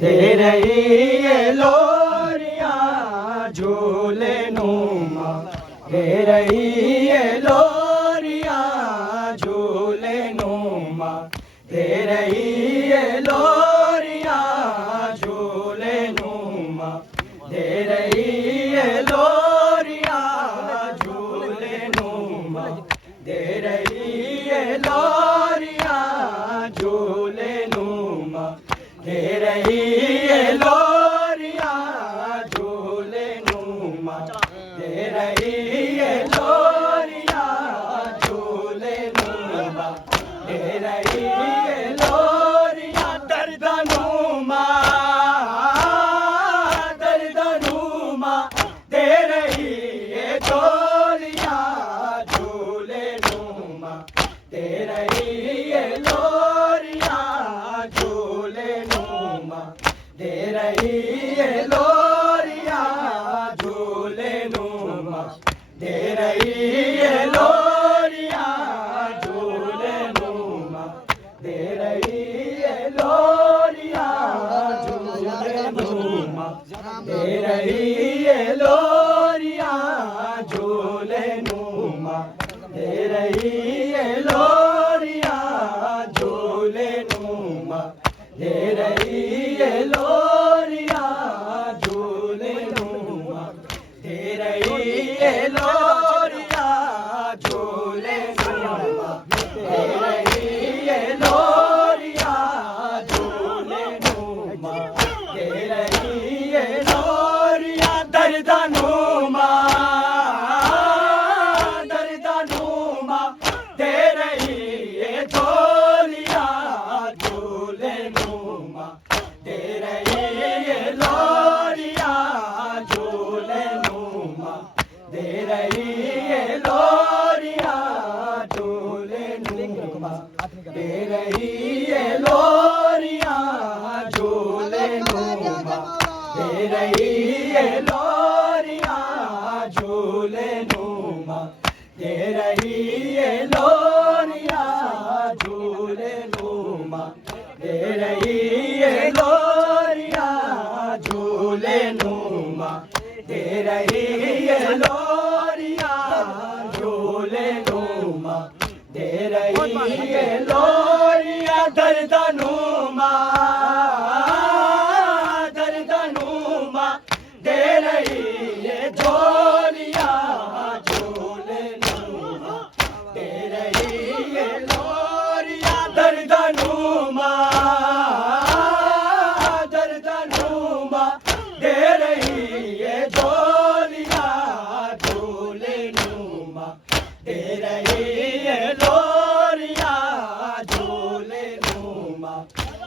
दे रही है लोरियां झूले नुमा, दे रही है लोरियां झूले नुमा, दे रही है लोरियां झूले नुमा, दे रही है लोरियां झूले नुमा, दे रही है लोरियां झूले नुमा, दे रही है लोरियां झूले नुमा, दे रही है लोरियां झूले नुमा, दे रही है लोरियां दर्द नुमा, दर्द नुमा, दे रही है डोलियां झूले नुमा, दे रही है लोरियां झूले नुमा, दे रही है लोरियां झूले नुमा, दे रही है लोरियां झूले नुमा, दे रही है लोरियां झूले नुमा, दे रही है लोरियां झूले नुमा, दे रही है लोरियां झूले नुमा, दे रही है लोरियां झूले नुमा, दे रही है लोरियां झूले नुमा, दे रही है लोरियां झूले नुमा, दे रही है लोरियां दर्द नुमा, दर्द नुमा, दे रही है डोलियां झूले नुमा, दे रही है लोरियां झूले नुमा, दे रही है लोरियां झूले नुमा, दे रही है लोरियां झूले नुमा, दे रही है लोरियां झूले नुमा, दे रही है लोरियां झूले नुमा, दे रही है लोरियां झूले नुमा, दे रही है लोरियां झूले नुमा, दे रही है लोरियां दर्द नुमा, दर्द नुमा, दे रही है झोलियां झूले नुमा, दे रही है लोरियां दर्द नुमा, दर्द नुमा, दे रही है झोलियां झूले नुमा, दे रही है लोरियां झूले नुमा,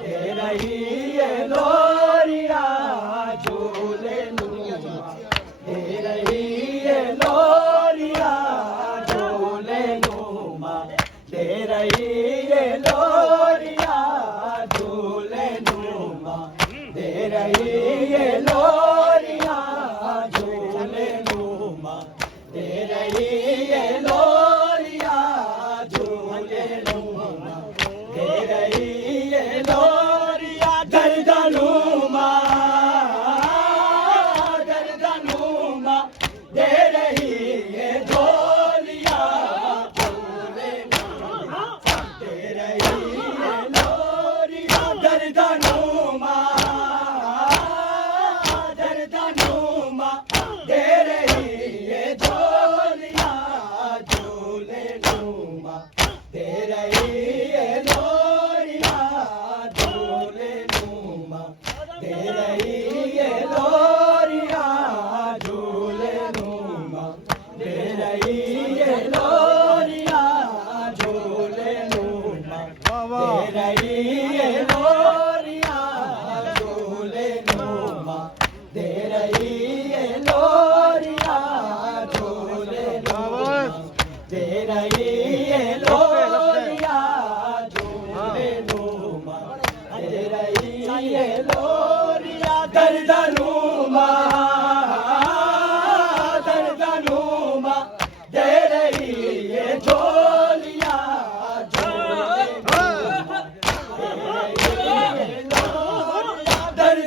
दे रही है लोरियां झूले नुमा, दे रही है लोरियां झूले नुमा, दे रही है लोरियां झूले नुमा, दे रही है लोरियां झूले नुमा, दे रही है लोरियां झूले नुमा, दे रही है लोरियां दर्द नुमा, दर्द नुमा, दे रही है डोलियां झूले नुमा, दे रही है लोरियां दर्द नुमा, दर्द नुमा, दे रही है डोलियां झूले नुमा, दे रही है लोरियां झूले नुमा, दे रही है लोरियां झूले नुमा, दे रही है लोरियां झूले नुमा, दे रही है लोरियां झूले नुमा, दे रही है लोरियां झूले नुमा, दे रही है लोरियां झूले नुमा, दे रही है लोरियां दर्द नुमा, दर्द नुमा, दे रही है झोलियां झूले नुमा, दे रही है लोरियां दर्द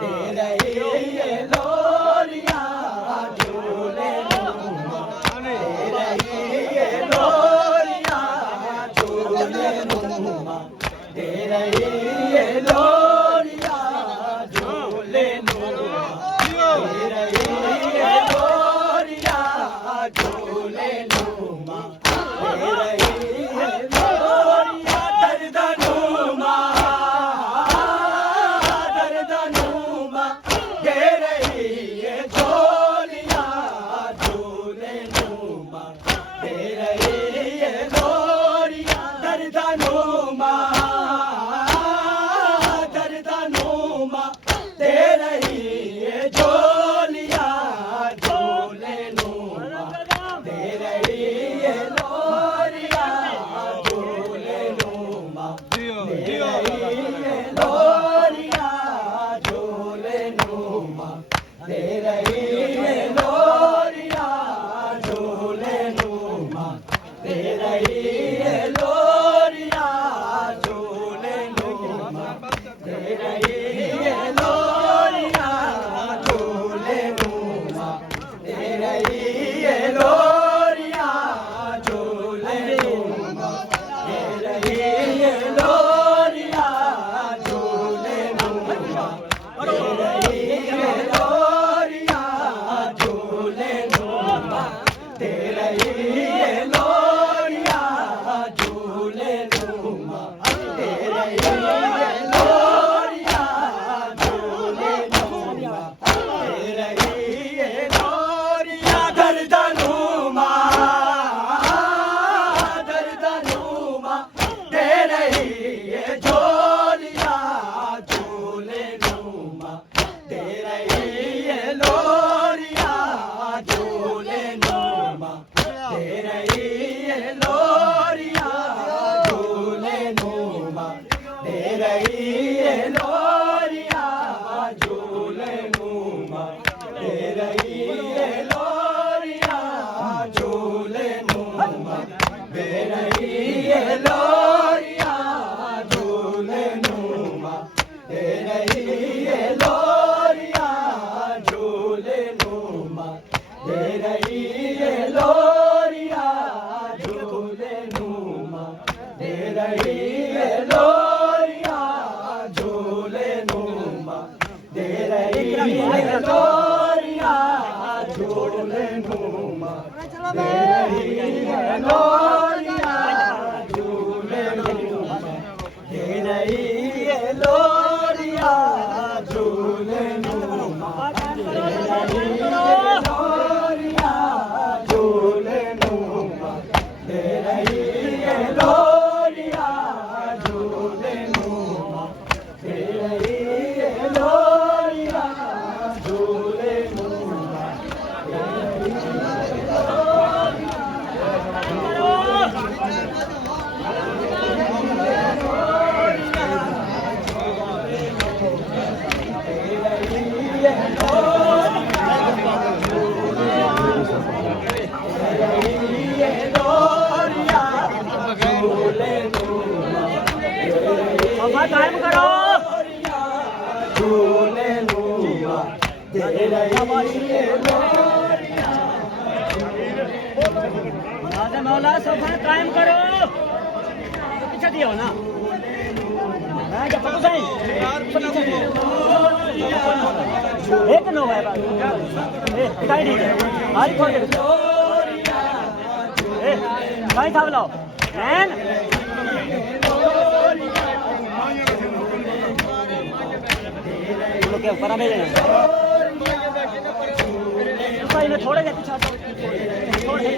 दे रही है लोरियां झूले नुमा दे रही है लोरियां झूले नुमा दे रही है लोरियां झूले नुमा दे रही है लोरियां झूले नुमा दे रही है लोरियां दर्दनुमा दर्दनुमा दे रही है झोलियां झूले नुमा दे रही है लोरियां दर्दनुमा दर्दनुमा दे रही है झोलियां झूले नुमा दे रही है लोरियां झूले नुमा दे रही है लोरियां झूले नुमा दे रही है लोरियां झूले नुमा दे रही है लोरियां झूले नुमा दे रही है लोरियां झूले नुमा दे रही है लोरियां झूले नुमा दे रही है लोरियां झूले नुमा दे रही है लोरियां झूले नुमा दे रही है लोरियां झूले नुमा दे रही है लोरियां झूले नुमा दे रही है लोरियां दर्दनुमा दर्दनुमा दे रही है झोलियां झूले नुमा दे रही है लोरियां झूले नुमा दे रही है लोरियां झूले नुमा दे रही है लोरियां झूले नुमा दे रही है लोरियां झूले नुमा दे रही है लोरियां झूले नुमा दे रही है लोरियां झूले नुमा दे रही है लोरियां झूले नुमा दे रही है लोरियां झूले नुमा दे रही है लोरियां झूले नुमा दे रही है लोरियां झूले नुमा दे रही है लोरियां झूले नुमा दे रही है लोरियां झूले नुमा दे रही है लोरियां झूले नुमा दे रही है लोरियां झूले नुमा दे रही टाइम करो झूले नुमा दे रही है लोरियां राजा मौला सोफा टाइम करो पीछे दियो ना जब पता सही एक नो है बात ए काई दी हारी खोल के ए काई था लो मैन लोग के ऊपर आ भेजे इन्हें थोड़े से पीछे थोड़े से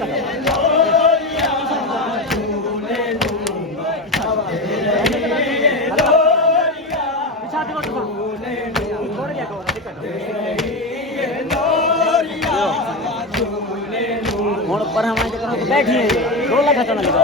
पर हमारे बैठिए 2 लाख चलने लगा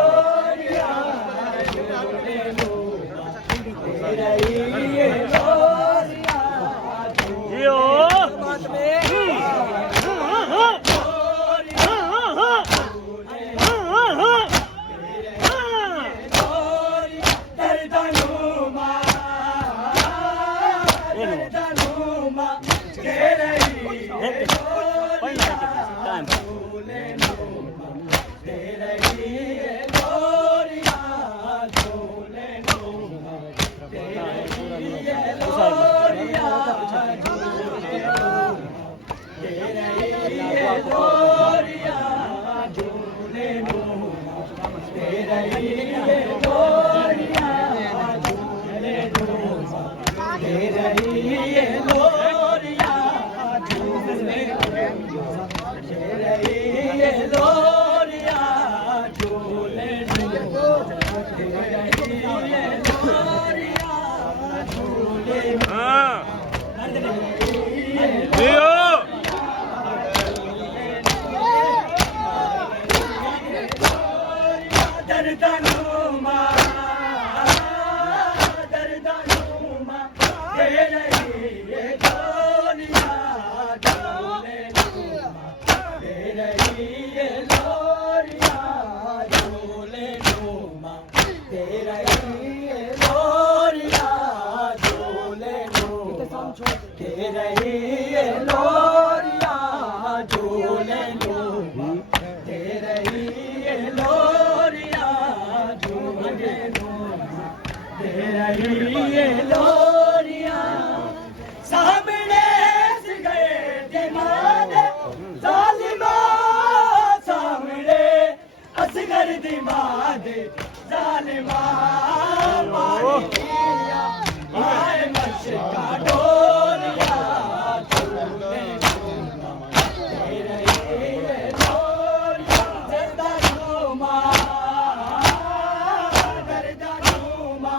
टाइम दे रही है लोरियां झूले लो दे रही है लोरियां झूले लो दे रही है लोरियां झूले लो दे रही है लोरियां झूले लो दे रही है लोरियां झूले लो दे रही है लोरियां झूले लो दे रही है लोरियां झूले लो हाँ लियो दर्दनुमा दर्दनुमा दे रही है लोरियां झूले लो दे रही है लोरियां झूले लो दे रही है लोरियां झूले लो दे रही है लोरियां झूले लो दे रही है लोरियां झूले लो दे रही है लोरियां सामने से गए दिमाग जालिमा सामने असगर दिमाग जालिमा मारी दिया आए मशका डोरिया झूले लो दे रही है लोरियां दर्दनुमा दर्दनुमा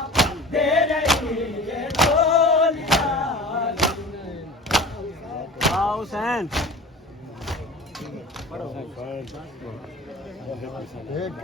दे रही है लोरियां हाँ हुसैन एक